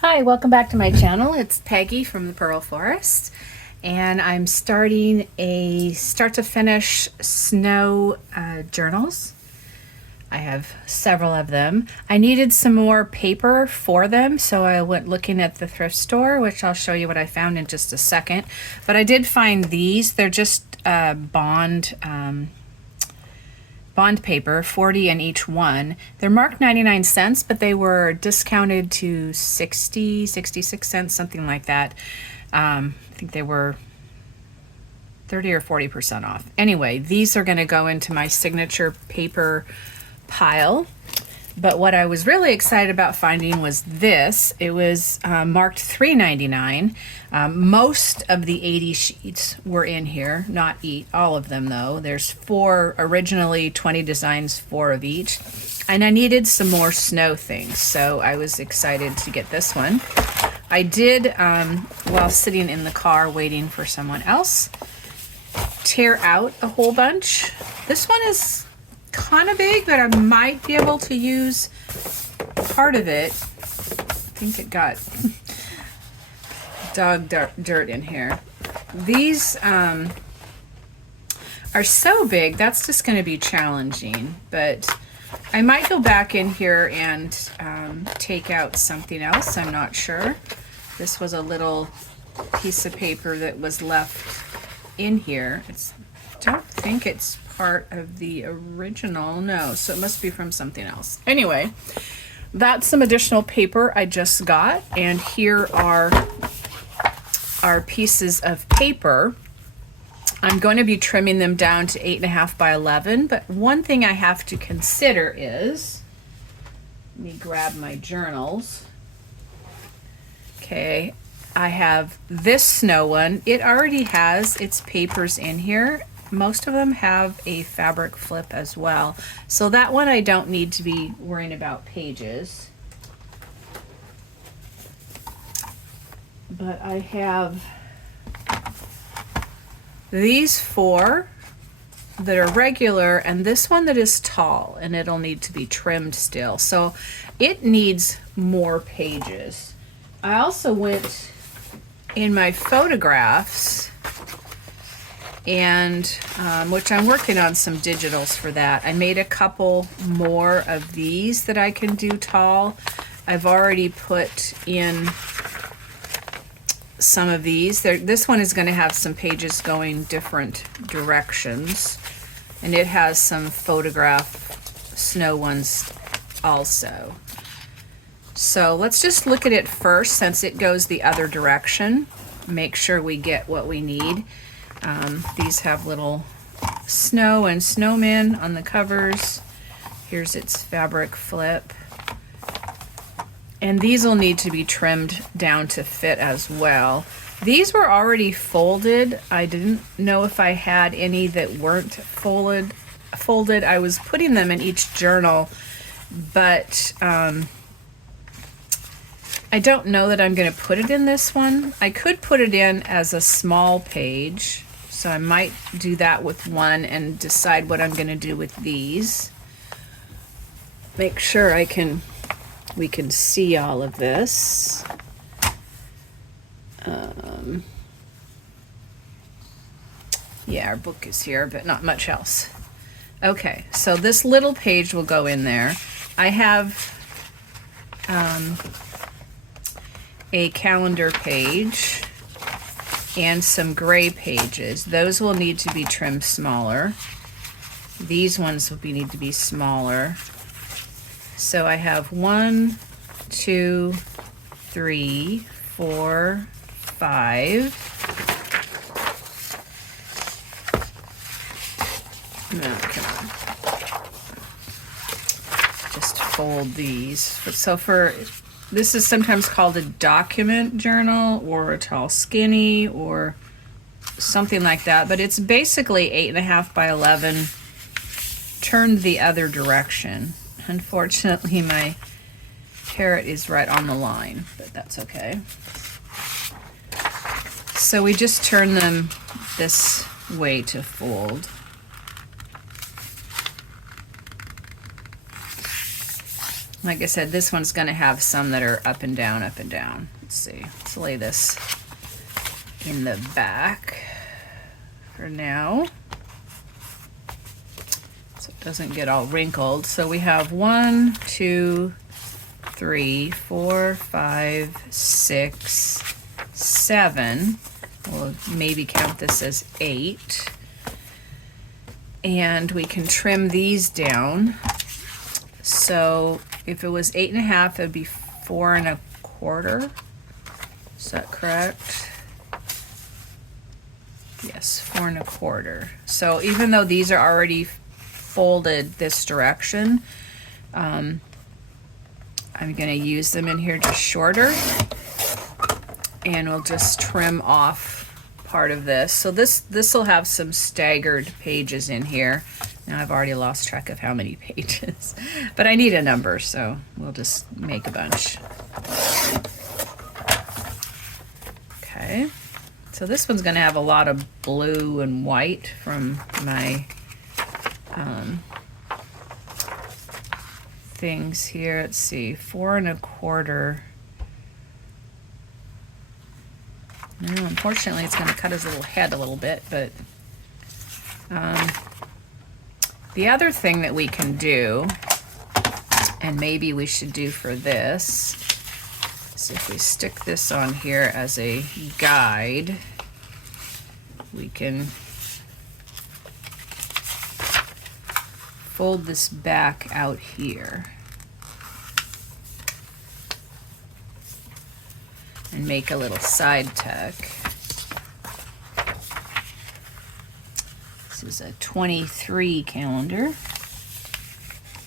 Hi, welcome back to my channel. It's Peggy from the Pearl Forest, and I'm starting a start to finish snow journals. I have several of them. I needed some more paper for them, so I went looking at the thrift store, which I'll show you what I found in just a second. But I did find these. They're just bond paper, 40 in each one. They're marked 99 cents, but they were discounted to 66 cents, something like that. I think they were 30 or 40% off. Anyway, these are going to go into my signature paper pile. But what I was really excited about finding was this. It was marked $3.99. Most of the 80 sheets were in here, not all of them though. There's originally 20 designs, 4 of each. And I needed some more snow things, so I was excited to get this one. I did, while sitting in the car waiting for someone else, tear out a whole bunch. This one is kind of big, but I might be able to use part of it. I think it got dog dirt in here. These are so big, that's just going to be challenging, but I might go back in here and take out something else. I'm not sure. This was a little piece of paper that was left in here. I don't think it's part of the original. No, so it must be from something else. Anyway, that's some additional paper I just got, and here are our pieces of paper. I'm going to be trimming them down to 8.5 by 11, but one thing I have to consider is, let me grab my journals. Okay, I have this snow one. It already has its papers in here. Most of them have a fabric flip as well. So that one I don't need to be worrying about pages. But I have these 4 that are regular and this one that is tall, and it'll need to be trimmed still. So it needs more pages. I also went in my photographs and which I'm working on some digitals for that. I made a couple more of these that I can do tall. I've already put in some of these. This one is going to have some pages going different directions, and it has some photograph snow ones also. So let's just look at it first since it goes the other direction. Make sure we get what we need. These have little snow and snowmen on the covers. Here's its fabric flip. And these will need to be trimmed down to fit as well. These were already folded. I didn't know if I had any that weren't folded. I was putting them in each journal, but I don't know that I'm going to put it in this one. I could put it in as a small page, so I might do that with one and decide what I'm going to do with these. Make sure we can see all of this. Yeah, our book is here, but not much else. Okay, so this little page will go in there. I have a calendar page and some gray pages. Those will need to be trimmed smaller. These ones will need to be smaller. So I have 1, 2, 3, 4, 5. No, come on. Just fold these. This is sometimes called a document journal or a tall skinny or something like that, but it's basically 8.5 by 11 turned the other direction. Unfortunately, my parrot is right on the line, but that's okay. So we just turn them this way to fold. Like I said, this one's going to have some that are up and down, up and down. Let's see. Let's lay this in the back for now, so it doesn't get all wrinkled. So we have 1, 2, 3, 4, 5, 6, 7. We'll maybe count this as 8. And we can trim these down. So if it was 8.5, it would be 4.25. Is that correct? Yes, 4.25. So even though these are already folded this direction, I'm going to use them in here just shorter, and we'll just trim off part of this. So this will have some staggered pages in here. Now I've already lost track of how many pages, but I need a number, so we'll just make a bunch. Okay, so this one's going to have a lot of blue and white from my things here. Let's see, 4.25. No, unfortunately, it's going to cut his little head a little bit, but the other thing that we can do, and maybe we should do for this, is if we stick this on here as a guide, we can fold this back out here and make a little side tuck. This is a 23 calendar.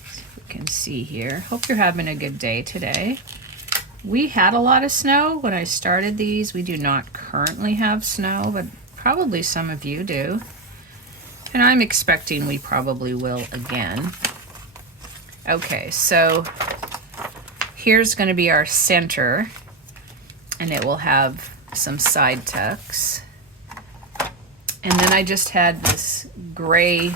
So we can see here. Hope you're having a good day today. We had a lot of snow when I started these. We do not currently have snow, but probably some of you do. And I'm expecting we probably will again. Okay, so here's going to be our center, and it will have some side tucks. And then I just had this gray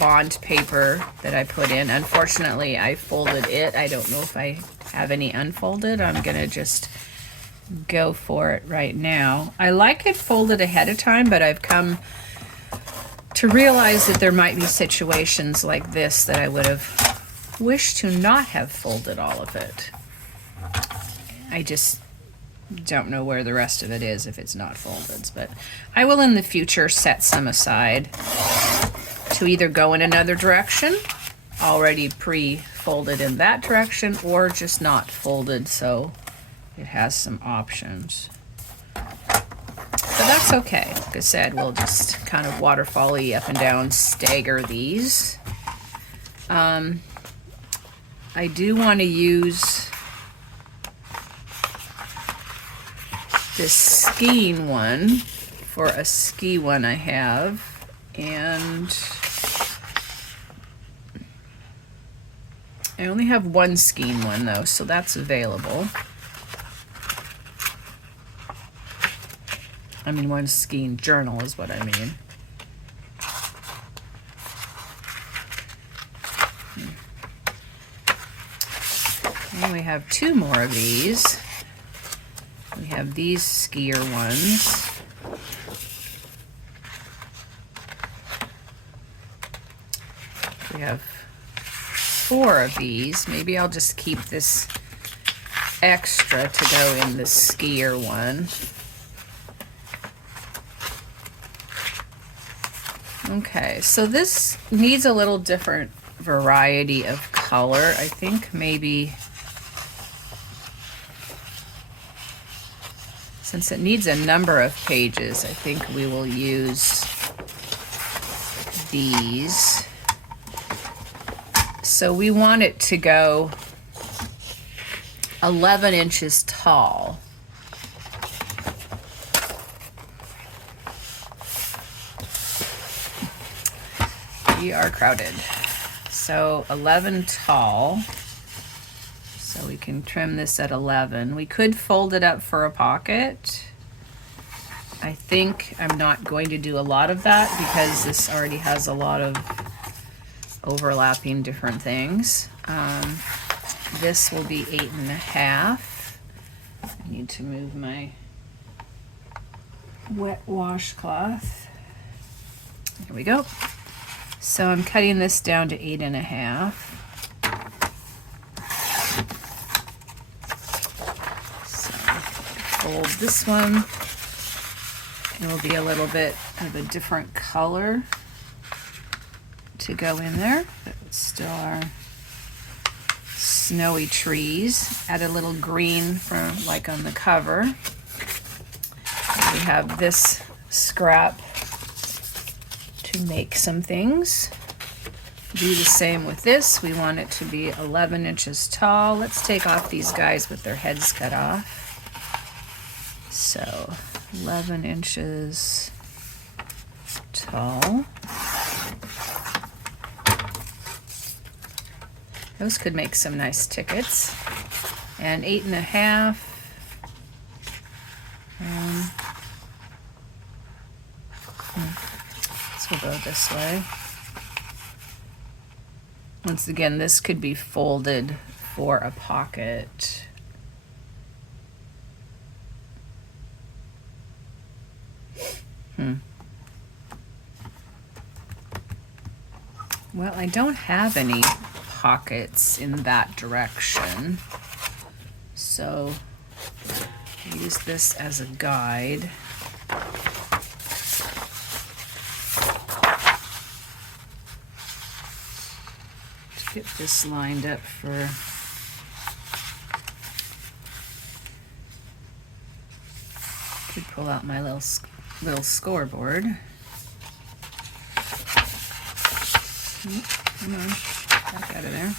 bond paper that I put in. Unfortunately, I folded it. I don't know if I have any unfolded. I'm gonna just go for it right now. I like it folded ahead of time, but I've come to realize that there might be situations like this that I would have wished to not have folded all of it. I just don't know where the rest of it is if it's not folded, but I will in the future set some aside to either go in another direction, already pre-folded in that direction, or just not folded so it has some options. But that's okay. Like I said, we'll just kind of waterfall-y up and down stagger these. I do want to use this skiing one for a ski one I have, and I only have one skiing one though, so that's available. I mean, one skiing journal is what I mean. And we have two more of these. We have these skier ones. We have 4 of these. Maybe I'll just keep this extra to go in the skier one. Okay, so this needs a little different variety of color. I think maybe, since it needs a number of pages, I think we will use these. So we want it to go 11 inches tall. We are crowded. So 11 tall. So we can trim this at 11. We could fold it up for a pocket. I think I'm not going to do a lot of that because this already has a lot of overlapping different things. This will be 8.5. I need to move my wet washcloth. There we go. So I'm cutting this down to 8.5. So fold this one. It will be a little bit of a different color to go in there, but it's still our snowy trees. Add a little green for like on the cover. We have this scrap to make some things. Do the same with this. We want it to be 11 inches tall. Let's take off these guys with their heads cut off. So 11 inches tall. Those could make some nice tickets. And 8.5. So we'll go this way. Once again, this could be folded for a pocket. Well, I don't have any pockets in that direction, so use this as a guide. Let's get this lined up for could pull out my little scoreboard. Come on, back out of there.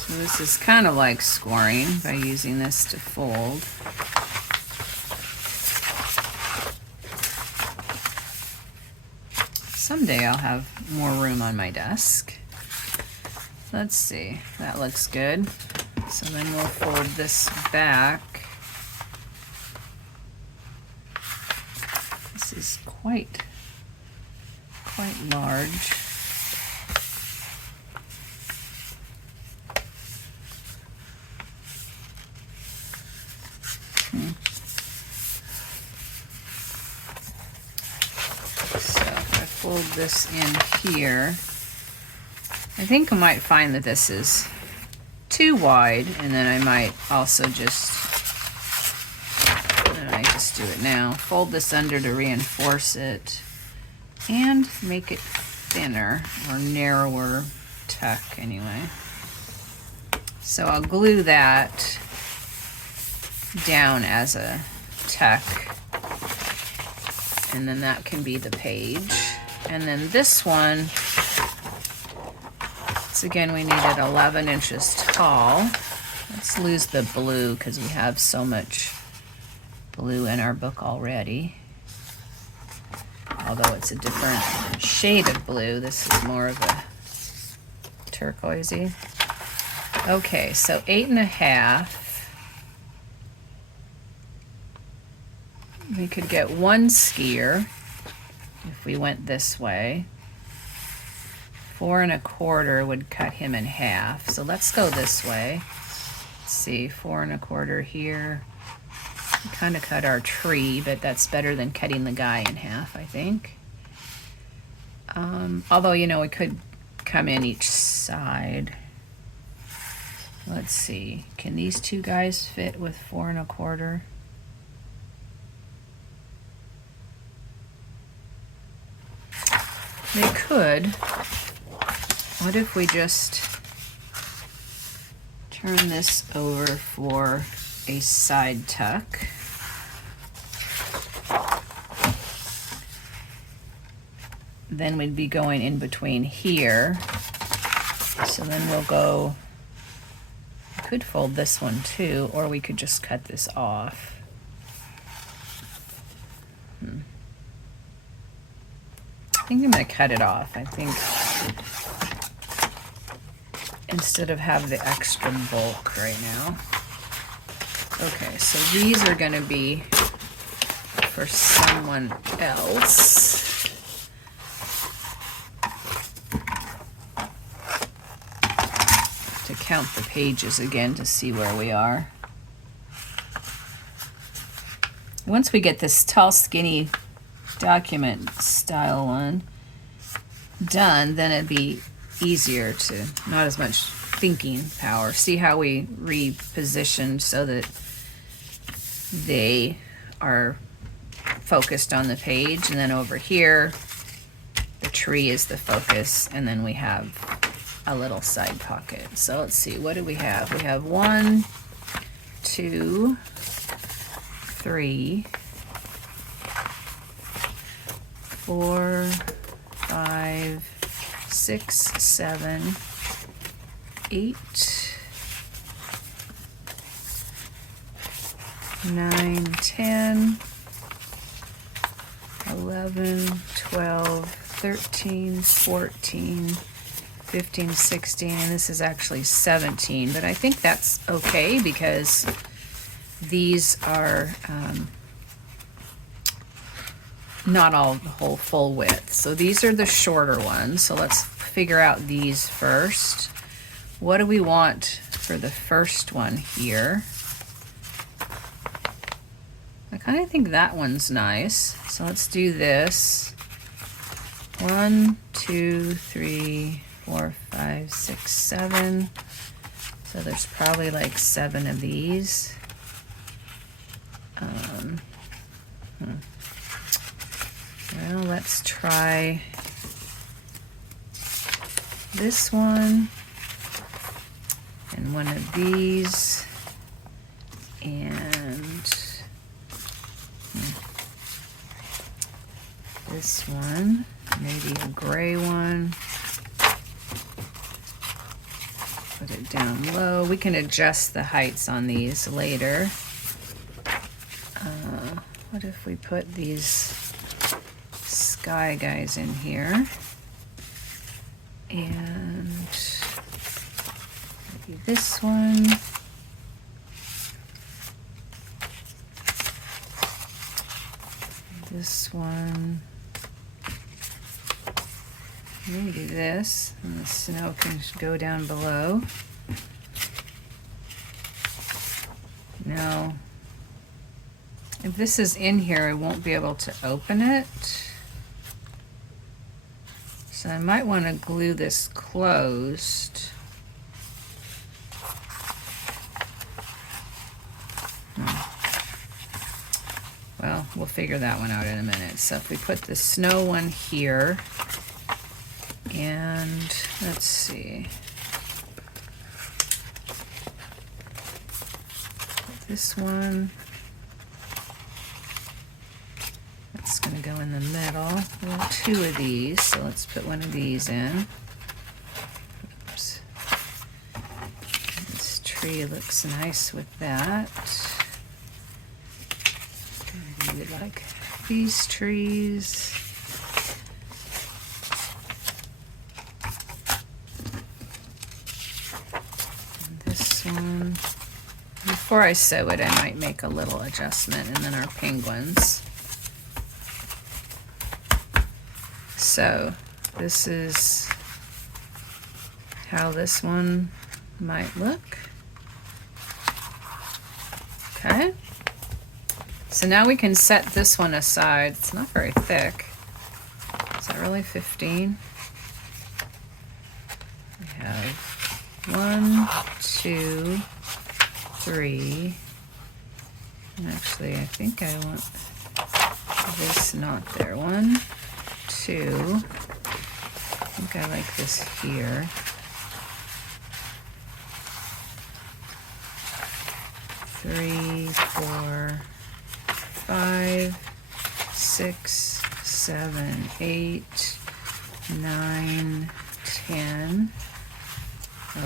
So this is kind of like scoring by using this to fold. Someday I'll have more room on my desk. Let's see, that looks good. So then we'll fold this back. This is quite large. So if I fold this in here, I think I might find that this is too wide, and then I might also just do it now. Fold this under to reinforce it and make it thinner or narrower tuck anyway. So I'll glue that down as a tuck, and then that can be the page. And then this one, so again, we need it 11 inches tall. Let's lose the blue because we have so much blue in our book already. Although it's a different shade of blue, this is more of a turquoisey. Okay, so 8.5. We could get one skier if we went this way. 4 1/4 would cut him in half. So let's go this way. Let's see, 4 1/4 here. We kind of cut our tree, but that's better than cutting the guy in half, I think. Although, you know, we could come in each side. Let's see, can these two guys fit with 4 1/4? They could. What if we just turn this over for a side tuck? Then we'd be going in between here. So then we'll go, we could fold this one too, or we could just cut this off. I think I'm gonna cut it off. I think instead of have the extra bulk right now. Okay, so these are gonna be for someone else. To count the pages again to see where we are. Once we get this tall, skinny document style one done, then it'd be easier to, not as much thinking power. See how we repositioned so that they are focused on the page, and then over here the tree is the focus, and then we have a little side pocket. So let's see, what do we have? We have 1, 2, 3, 4, 5, 6, 7, 8, 9, 10, 11, 12, 13, 14, 15, 16, and this is actually 17, but I think that's okay because these are not all the whole full width. So these are the shorter ones. So let's figure out these first. What do we want for the first one here? I kind of think that one's nice. So let's do this. 1, 2, 3, 4, 5, 6, 7. So there's probably like 7 of these. Well, let's try this one and one of these, and this one, maybe a gray one. Put it down low. We can adjust the heights on these later. What if we put these sky guys in here, and maybe this one, this one, maybe this, and the snow can go down below. Now, if this is in here, I won't be able to open it. So I might want to glue this closed. Well, we'll figure that one out in a minute. So if we put the snow one here, and let's see. Put this one. It's going to go in the middle. We want 2 of these, so let's put one of these in. Oops. This tree looks nice with that. Maybe we like these trees. And this one. Before I sew it, I might make a little adjustment, and then our penguins. So this is how this one might look. Okay. So now we can set this one aside. It's not very thick. Is that really 15? We have 1, 2, 3. And actually, I think I want this not there. 1, 2. I think I like this here. 3, 4, 5, 6, 7, 8, 9, 10,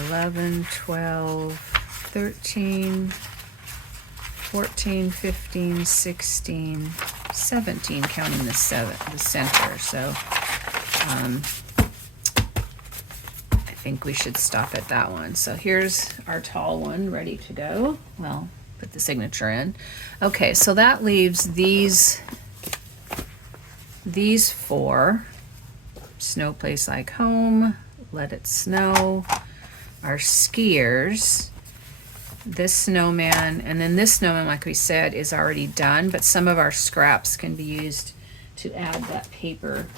11, 12, 13, 14, 15, 16, 17, counting the center. So I think we should stop at that one. So here's our tall one ready to go. Well, put the signature in. Okay, so that leaves these 4. Snow Place Like Home, Let It Snow, our skiers, this snowman, and then this snowman, like we said, is already done, but some of our scraps can be used to add that paper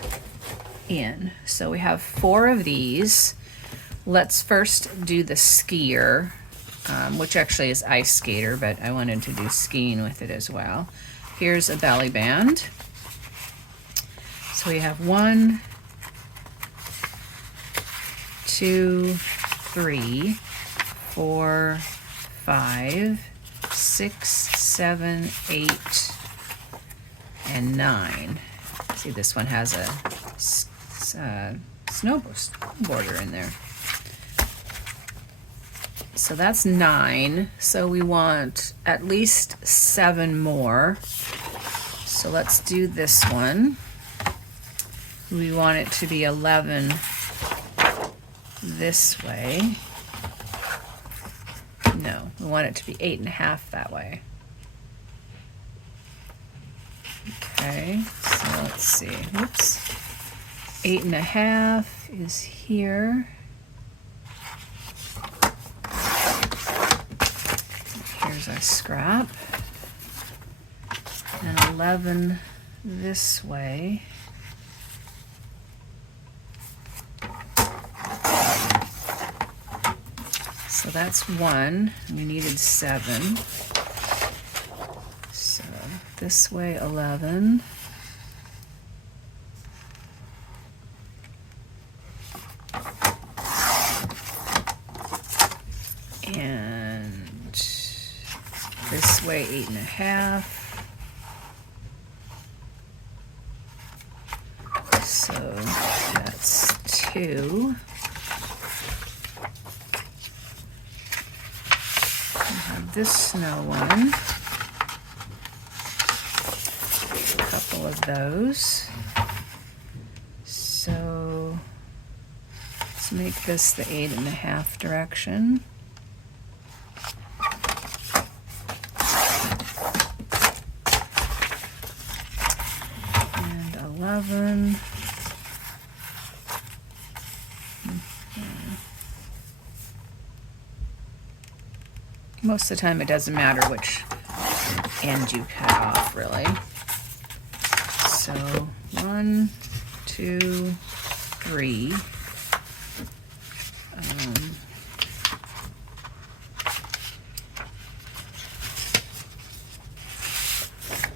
in. So we have 4 of these. Let's first do the skier, which actually is ice skater, but I wanted to do skiing with it as well. Here's a belly band. So we have 1, 2, 3, 4, 5, 6, 7, 8, and 9. See, this one has a snowboarder in there. So that's 9. So we want at least 7 more. So let's do this one. We want it to be 11 this way. No, we want it to be 8.5 that way. Okay, so let's see. Whoops. 8.5 is here. Here's our scrap. And 11 this way. So that's 1. We needed 7. So this way 11. And this way 8.5. So that's 2. This snow one, a couple of those. So let's make this the 8.5 direction. And 11. Most of the time it doesn't matter which end you cut off, really. So 1, 2, 3.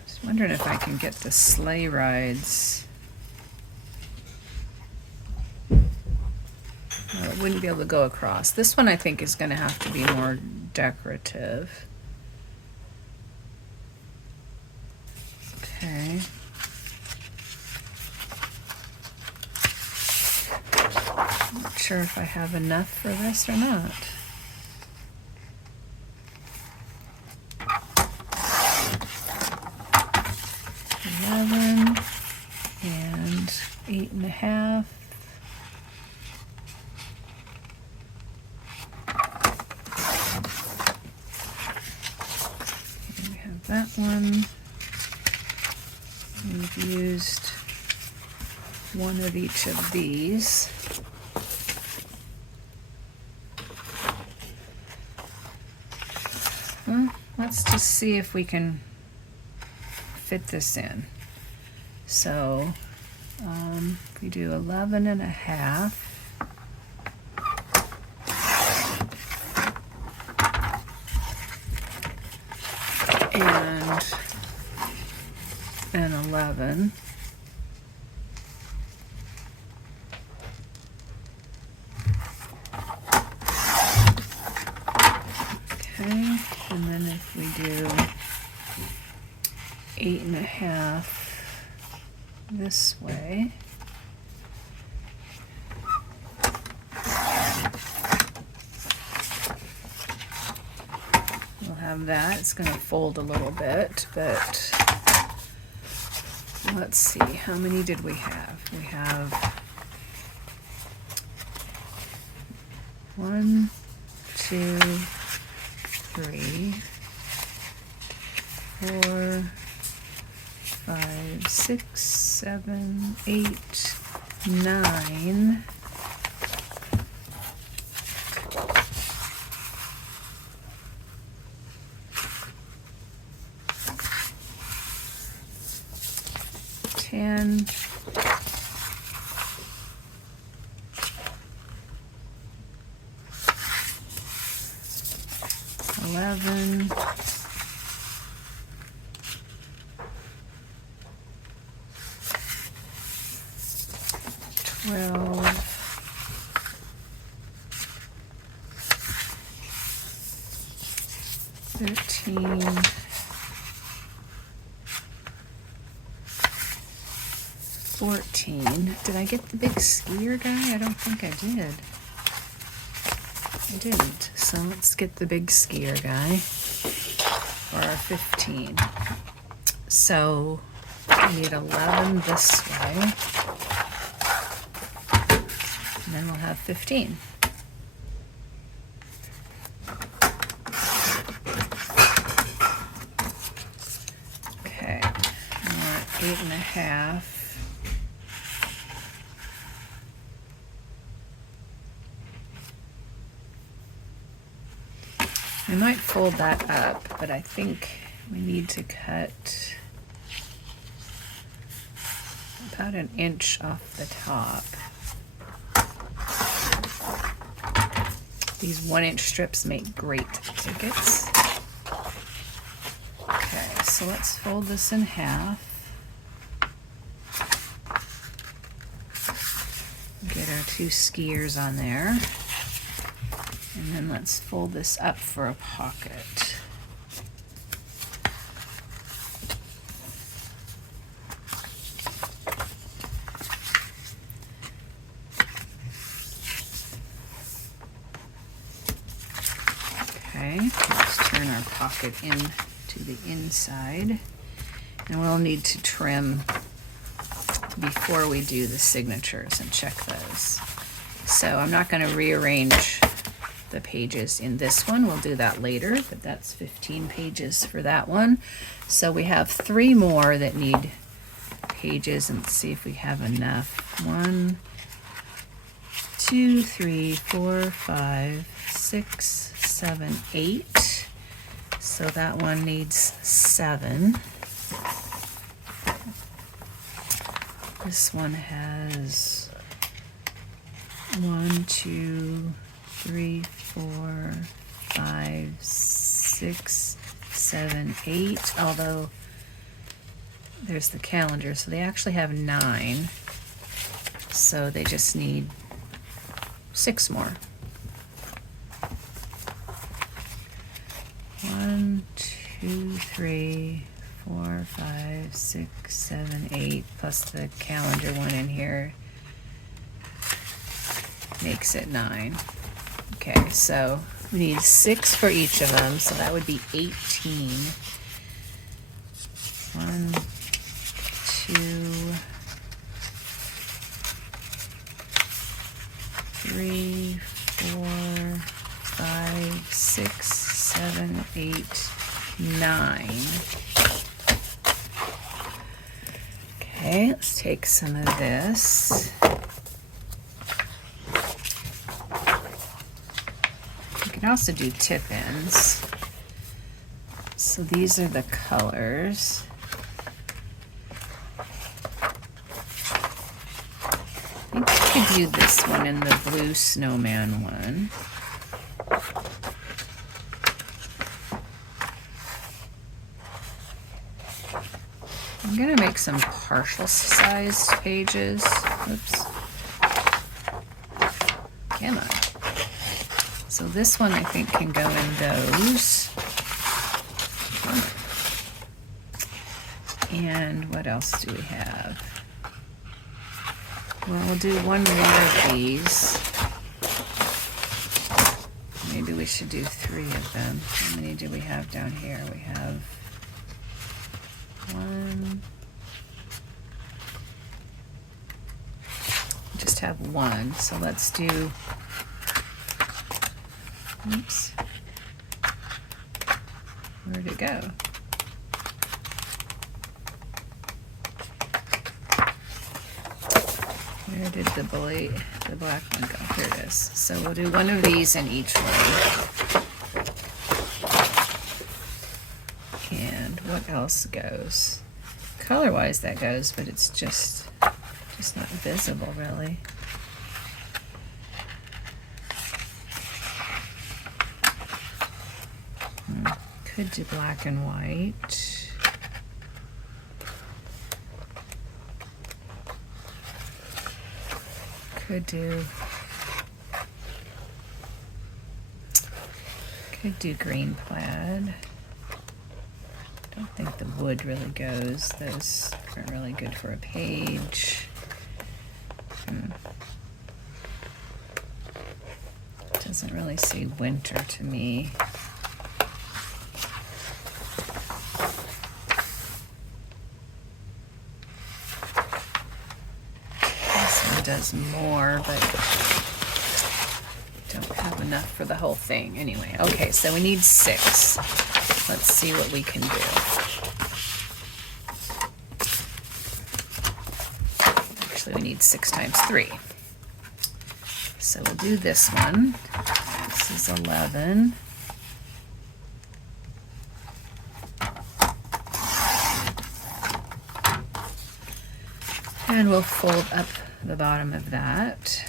Just wondering if I can get the sleigh rides. Well, it wouldn't be able to go across. This one I think is going to have to be more decorative. Okay. Not sure if I have enough for this or not. And 8.5. And we have that one. We've used one of each of these. Well, let's just see if we can fit this in. So if we do 11.5, and then 11. Okay, and then if we do 8.5 this way. We'll have that. It's going to fold a little bit, but let's see. How many did we have? We have 1, 2, 3, 4, 5, 6, 7, 8, 9. 10, 11, 12, 13, 14. Did I get the big skier guy? I don't think I did. I didn't. So let's get the big skier guy for our 15. So we need 11 this way. And then we'll have 15. Okay, and we're at 8.5. I might fold that up, but I think we need to cut about an inch off the top. These 1-inch strips make great tickets. Okay, so let's fold this in half. Get our 2 skiers on there. And then let's fold this up for a pocket. Okay, let's turn our pocket in to the inside. And we'll need to trim before we do the signatures and check those. So I'm not going to rearrange the pages in this one. We'll do that later, but that's 15 pages for that one. So we have 3 more that need pages, and let's see if we have enough. 1, 2, 3, 4, 5, 6, 7, 8. So that one needs 7. This one has 1, 2, 3, 4, 5, 6, 7, 8, although there's the calendar, so they actually have 9. So they just need 6 more. 1, 2, 3, 4, 5, 6, 7, 8, plus the calendar one in here makes it 9. Okay, so we need 6 for each of them, so that would be 18. 1, 2, 3, 4, 5, 6, 7, 8, 9. Okay, let's take some of this. You can also do tip-ins. So these are the colors. I think I could do this one in the blue snowman one. I'm gonna make some partial sized pages. Oops. Can I? So this one I think can go in those. And what else do we have? Well, we'll do one more of these. Maybe we should do 3 of them. How many do we have down here? We have 1. Just have 1. So let's do, oops. Where'd it go? Where did the black one go? Here it is. So we'll do 1 of these in each one. And what else goes? color-wise that goes, but it's just not visible really. Could do black and white. Could do green plaid. Don't think the wood really goes. Those aren't really good for a page. Doesn't really say winter to me. This one does more, but don't have enough for the whole thing. Anyway, okay, so we need 6. Let's see what we can do. Actually, we need 6 times 3. So we'll do this one. This is 11. And we'll fold up the bottom of that.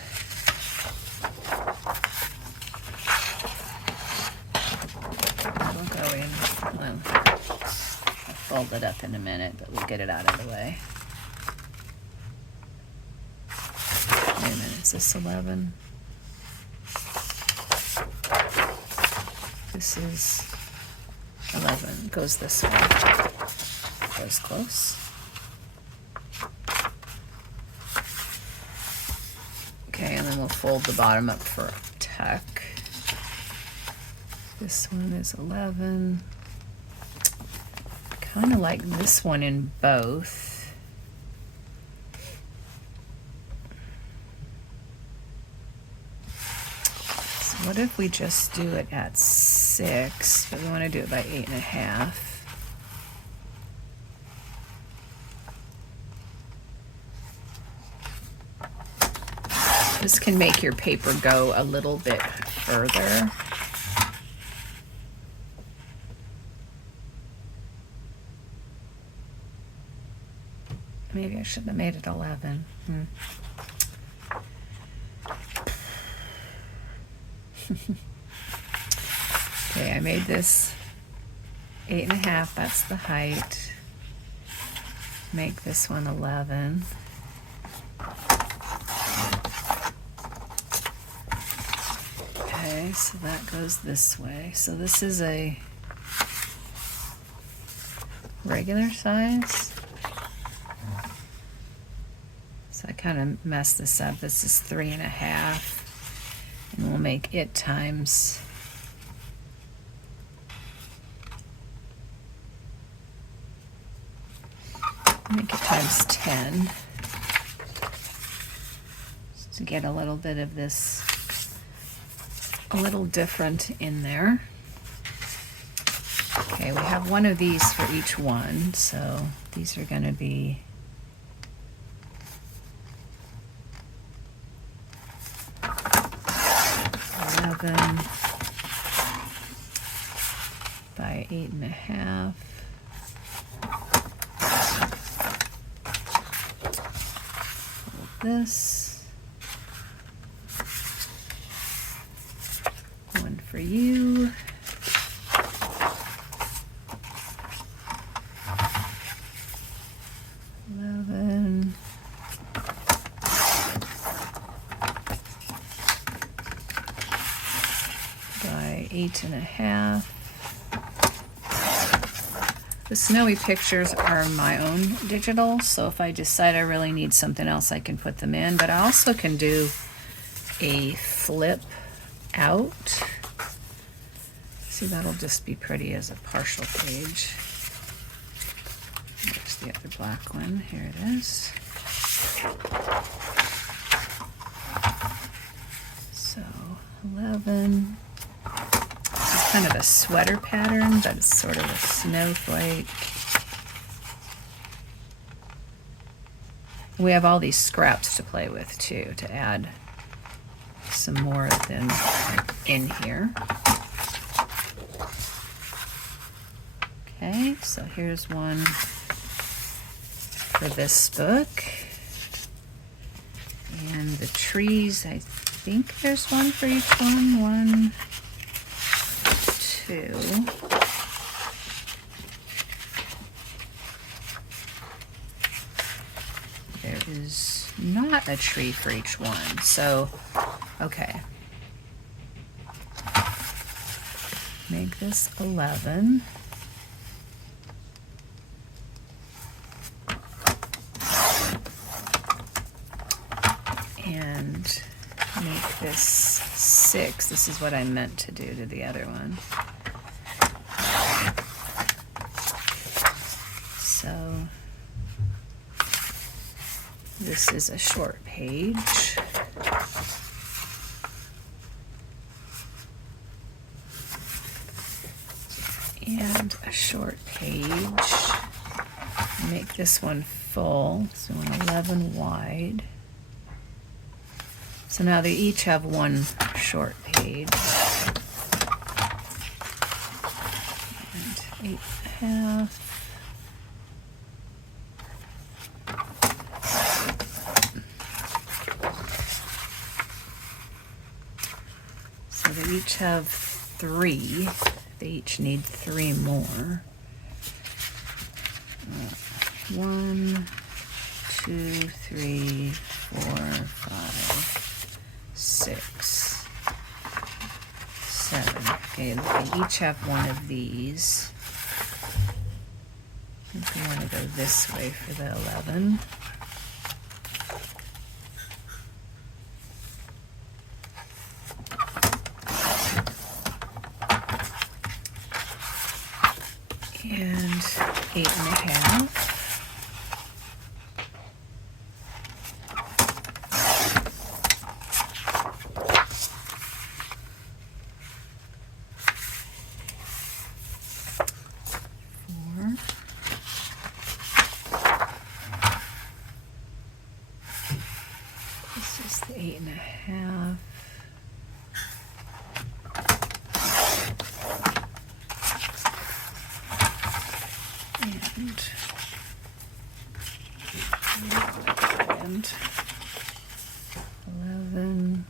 We'll go in, I'll fold it up in a minute, but we'll get it out of the way. Wait a minute, is this 11? This is 11, goes this way. Goes close. Okay, and then we'll fold the bottom up for a tuck. This one is 11. Kind of like this one in both. So what if we just do it at 6, but we want to do it by 8.5. This can make your paper go a little bit further. Maybe I shouldn't have made it 11. Okay, I made this 8.5, that's the height. Make this one 11. Okay, so that goes this way. So this is a regular size. So I kind of messed this up. This is 3.5. And we'll make it times make it times 10 just to get a little bit of this a little different in there. Okay, we have one of these for each one, so these are going to be by 8.5. Fold this. One for you. By 8.5. The snowy pictures are my own digital, so if I decide I really need something else, I can put them in. But I also can do a flip out. See, that'll just be pretty as a partial page. There's the other black one. Here it is. So 11. This is kind of a sweater pattern, but it's sort of a snowflake. We have all these scraps to play with too, to add some more of them in here. Okay, so here's one for this book. And the trees, I think there's one for each one. 1, 2. There is not a tree for each one, so, okay. Make this 11. And make this 6. This is what I meant to do to the other one. So this is a short page. And a short page. Make this one full, so an 11 wide. So now they each have one short page. And 8.5. So they each have 3. They each need 3 more. 1, 2, 3, 4, 5. 6, 7. Okay, they each have one of these. I think we want to go this way for the 11. And 8.5. This is the 8.5. And 11.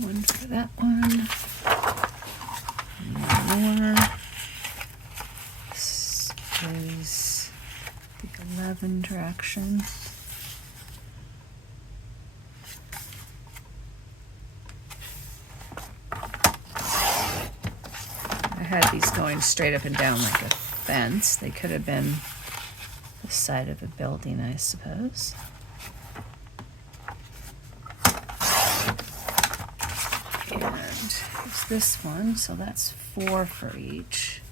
One for that one. One more. This is the 11 direction. I had these going straight up and down like a fence. They could have been the side of a building, I suppose. Here's this one, so that's 4 for each.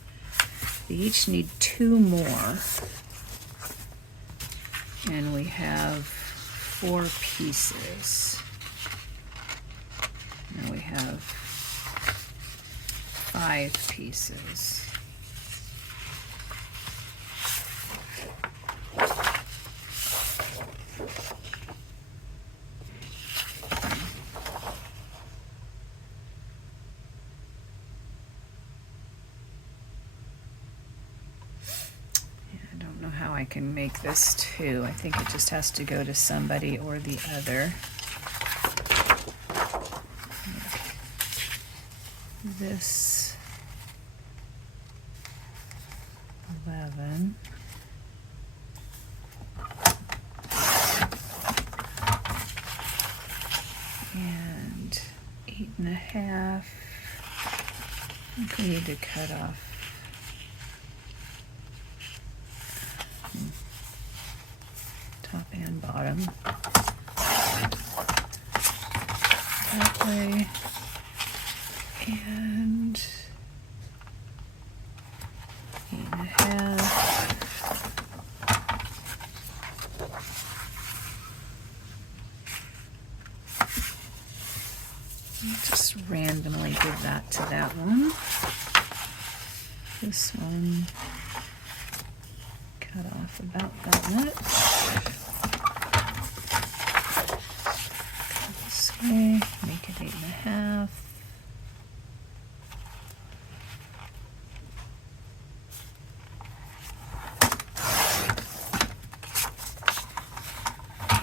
They each need 2 more. And we have 4 pieces. Now we have 5 pieces. I can make this 2. I think it just has to go to somebody or the other. This 11. And 8.5. I think we need to cut off top and bottom that way, and 8.5. Just randomly give that to that one. This one cut off about that much.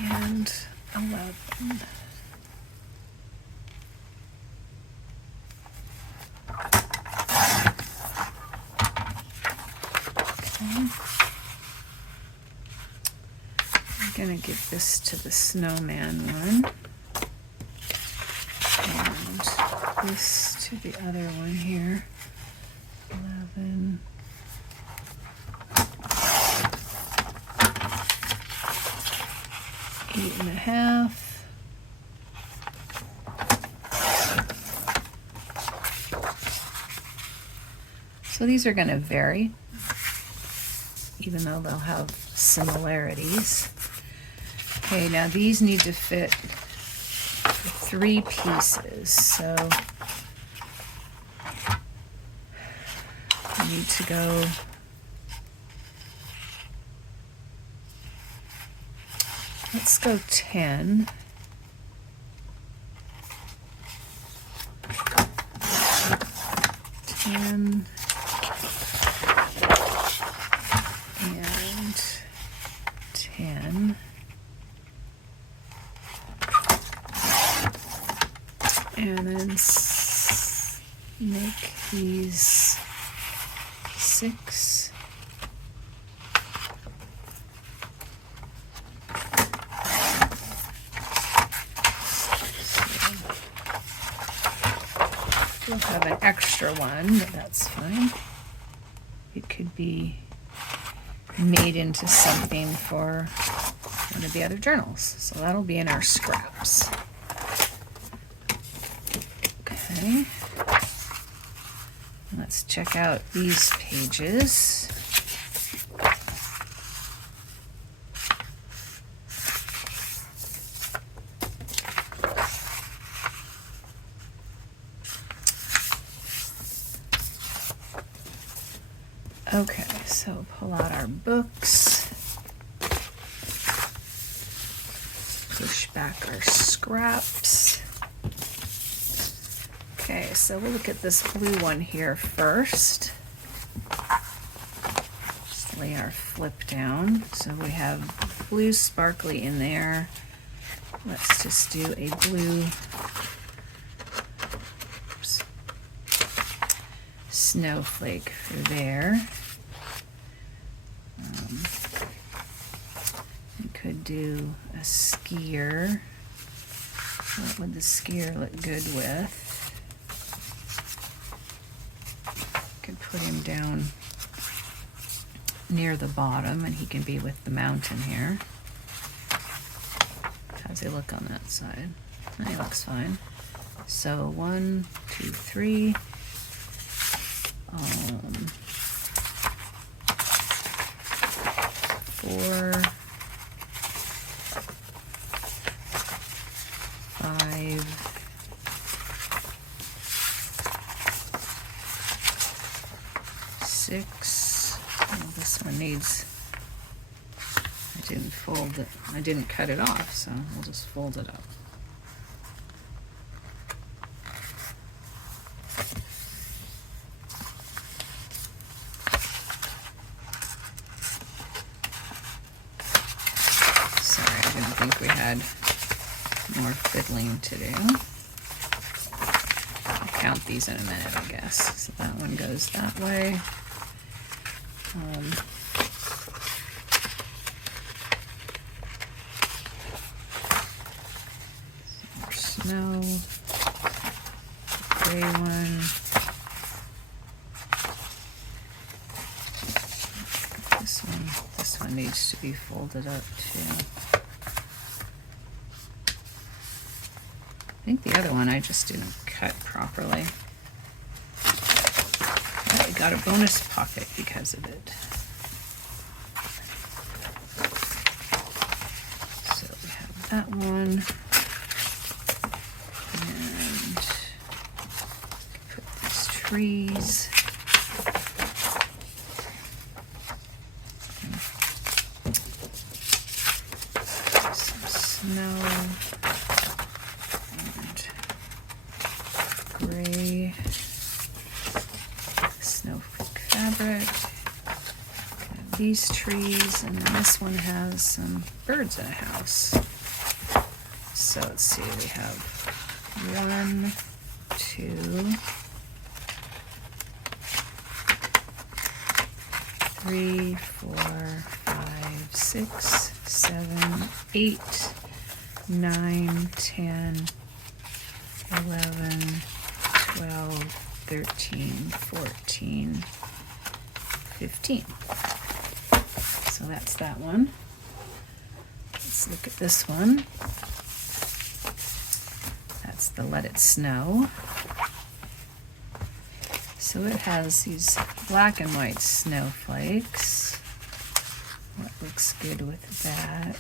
and 11. Okay. I'm gonna give this to the snowman one, and this to the other one here. 11. Eight and a half. So these are going to vary, even though they'll have similarities. Okay, now these need to fit 3 pieces, so I need to go let's go 10. And 10. And then make these 6. We'll have an extra one, but that's fine. It could be made into something for one of the other journals. So that'll be in our scraps. Okay. Let's check out these pages. Okay, so pull out our books, push back our scraps. Okay, so we'll look at this blue one here first. Just lay our flip down. So we have blue sparkly in there. Let's just do a blue snowflake for there. We could do a skier. What would the skier look good with? Could put him down near the bottom and he can be with the mountain here. How's he look on that side? He looks fine. So 1, 2, 3. 4, 5, 6. Oh, this one needs, I didn't fold it, I didn't cut it off, so we'll just fold it up. I think we had more fiddling to do. I'll count these in a minute, I guess. So that one goes that way. More snow. Gray one. This one needs to be folded up too. I think the other one I just didn't cut properly. I got a bonus pocket because of it. So we have that one. And put these trees. Some snow. Gray snowflake fabric. These trees, and then this one has some birds in a house. So let's see, we have 1, 2, 3, 4, 5, 6, 7, 8, 9, 10, 11, 12, 13, 14, 15. So that's that one. Let's look at this one. That's the Let It Snow. So it has these black and white snowflakes. What looks good with that?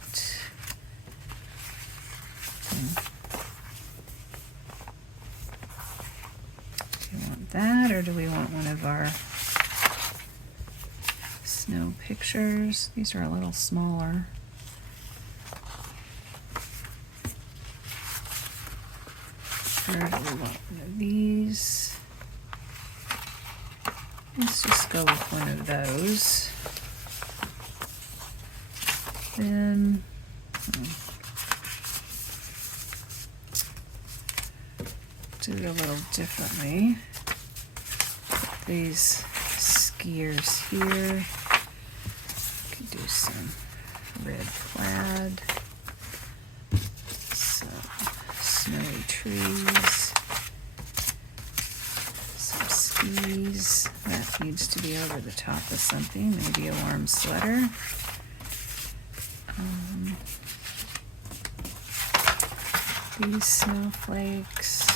Do we want that, or do we want one of our snow pictures? These are a little smaller. Or do we want one of these? Let's just go with one of those. Then do it a little differently. Put these skiers here. Could do some red plaid, some snowy trees, some skis. That needs to be over the top of something, maybe a warm sweater. These snowflakes,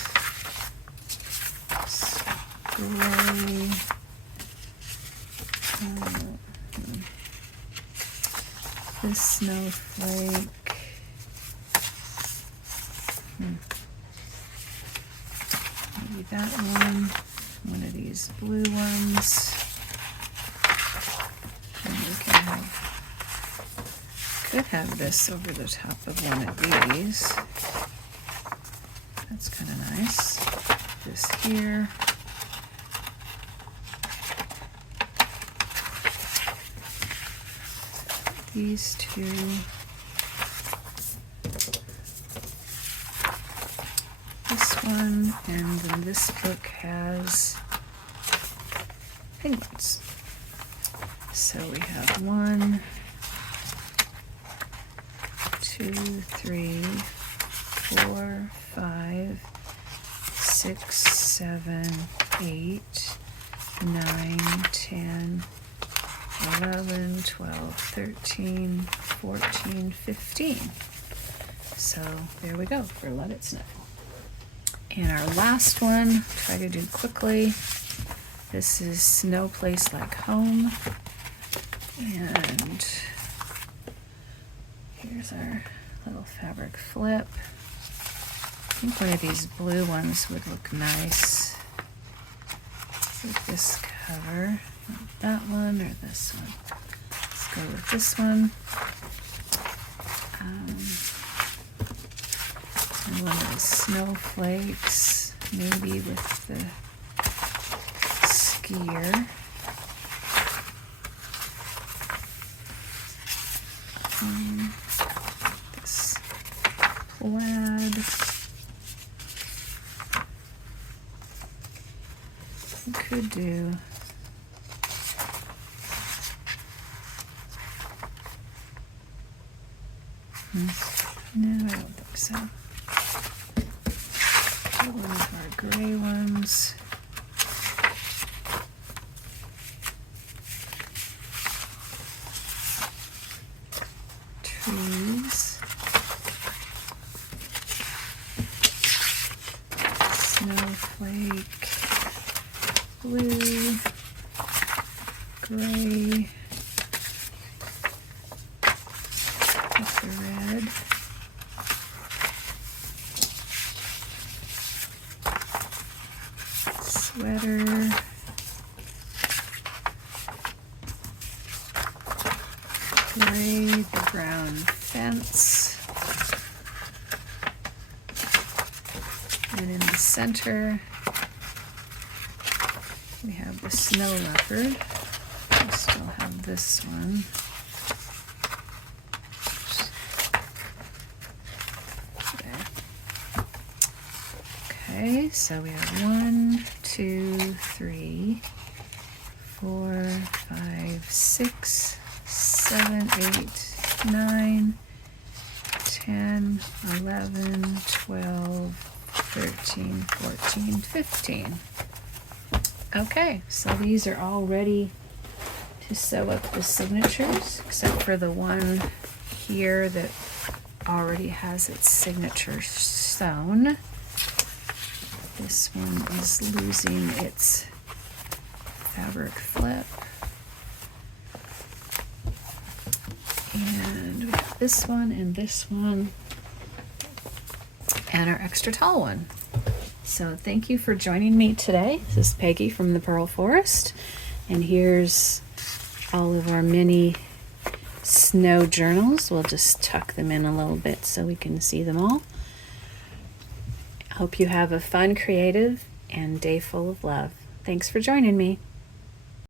gray, this snowflake, maybe that one of these blue ones, and we could have this over the top of one of these. That's kind of nice. This here. These two. This one, and then this book has penguins. So we have 1, 2, 3, 4, 5, 6, 7, 8, 9, 10, 11, 12, 13, 14, 15. So there we go for Let It Snow. And our last one, try to do quickly. This is Snow Place Like Home. And here's our little fabric flip. I think one of these blue ones would look nice with this cover. That one or this one? Let's go with this one. And one of the snowflakes, maybe with the skier. This plaid. We could do no, I don't think so. One of our gray ones. Trees. Snowflake. Blue. Gray. With the red. Sweater. Gray, the brown fence. And in the center, we have the snow leopard. We still have this one. There. Okay, so we have 1, 2, 3, 4, 5, 6, 7, 8, 9, 10, 11, 12, 13, 14, 15. Okay, so these are all ready to sew up the signatures, except for the one here that already has its signature sewn. This one is losing its fabric flip. And we have this one and this one and our extra tall one. So thank you for joining me today. This is Peggy from the Pearl Forest, and here's all of our mini snow journals. We'll just tuck them in a little bit so we can see them all. Hope you have a fun, creative, and day full of love. Thanks for joining me.